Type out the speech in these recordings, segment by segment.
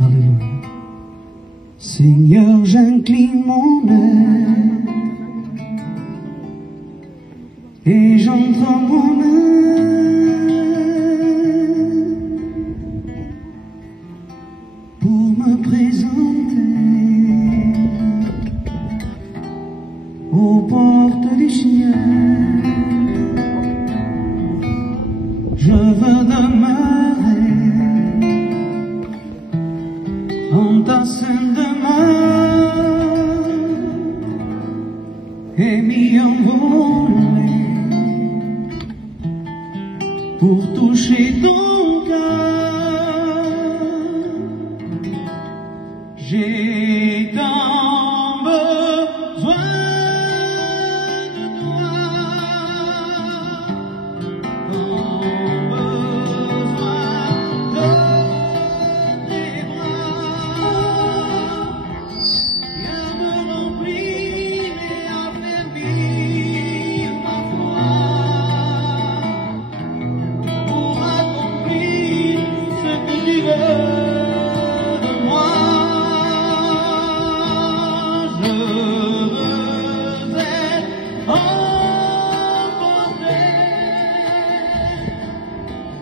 Alléluia. Seigneur, j'incline mon âme et j'entends mon âme pour me présenter aux portes du ciel. Je veux demeurer en ta sainte demeure et m'y envoler pour toucher ton cœur. J'ai tant besoin de toi, tant besoin de tes bras. Viens me remplir et affermir ma foi pour accomplir ce que tu veux de moi. Je veux être emporté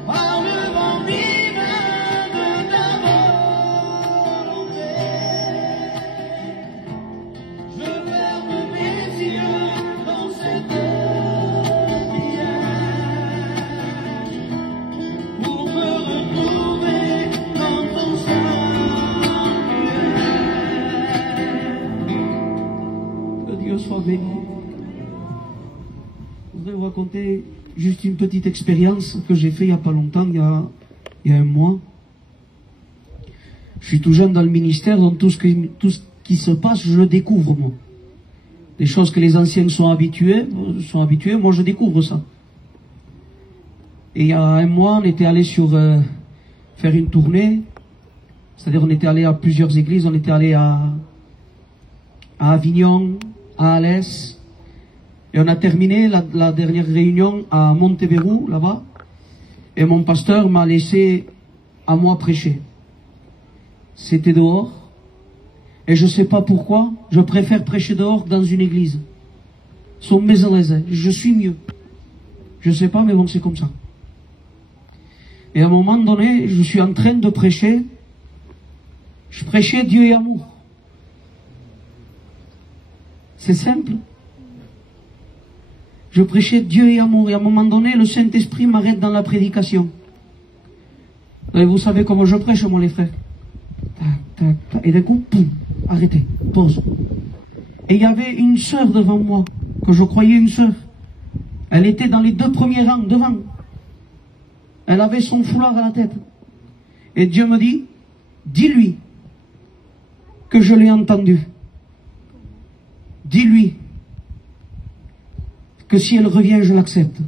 par le vent divin de ta volonté. Je ferme mes yeux dans cette prière pour me retrouver dans ton sanctuaire. Que Dieu soit béni. Je voudrais vous raconter juste une petite expérience que j'ai fait il n'y a pas longtemps, il y a un mois. Je suis tout jeune dans le ministère, donc tout ce qui se passe, je le découvre, moi. Des choses que les anciens sont habitués, moi je découvre ça. Et il y a un mois, on était allé faire une tournée, c'est-à-dire on était allé à plusieurs églises, on était allé à Avignon, à Alès, et on a terminé la dernière réunion à Montebello, là-bas, et mon pasteur m'a laissé à moi prêcher. C'était dehors, et je ne sais pas pourquoi, je préfère prêcher dehors que dans une église. Sont mes alaise, je suis mieux. Je ne sais pas, mais bon, c'est comme ça. Et à un moment donné, je suis en train de prêcher, je prêchais Dieu et amour. C'est simple. Je prêchais Dieu et amour, et à un moment donné, le Saint-Esprit m'arrête dans la prédication. Et vous savez comment je prêche, moi, les frères. Et d'un coup, poum, arrêtez, pause. Et il y avait une sœur devant moi, que je croyais une sœur. Elle était dans les 2 premiers rangs, devant. Elle avait son foulard à la tête. Et Dieu me dit, dis-lui que je l'ai entendu. Dis-lui que si elle revient, je l'accepte.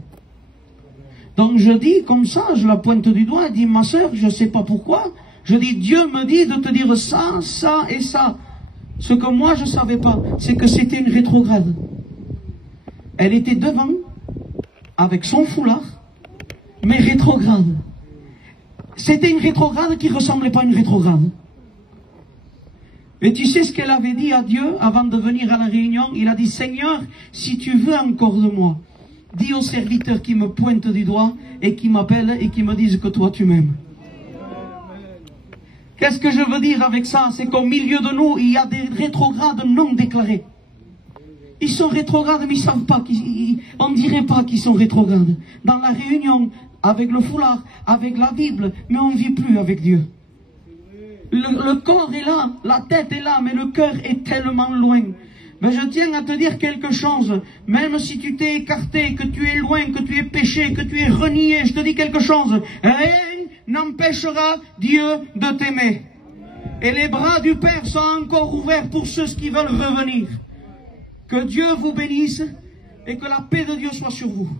Donc je dis comme ça, je la pointe du doigt, elle dit, ma sœur, je ne sais pas pourquoi, je dis, Dieu me dit de te dire ça, ça et ça. Ce que moi je ne savais pas, c'est que c'était une rétrograde. Elle était devant, avec son foulard, mais rétrograde. C'était une rétrograde qui ne ressemblait pas à une rétrograde. Et tu sais ce qu'elle avait dit à Dieu avant de venir à la réunion? Il a dit, Seigneur, si tu veux encore de moi, dis aux serviteurs qui me pointent du doigt et qui m'appellent et qui me disent que toi tu m'aimes. Qu'est-ce que je veux dire avec ça? C'est qu'au milieu de nous, il y a des rétrogrades non déclarés. Ils sont rétrogrades, mais ils ne savent pas, on ne dirait pas qu'ils sont rétrogrades. Dans la réunion, avec le foulard, avec la Bible, mais on ne vit plus avec Dieu. Le corps est là, la tête est là, mais le cœur est tellement loin. Mais je tiens à te dire quelque chose. Même si tu t'es écarté, que tu es loin, que tu es péché, que tu es renié, je te dis quelque chose. Rien n'empêchera Dieu de t'aimer. Et les bras du Père sont encore ouverts pour ceux qui veulent revenir. Que Dieu vous bénisse et que la paix de Dieu soit sur vous.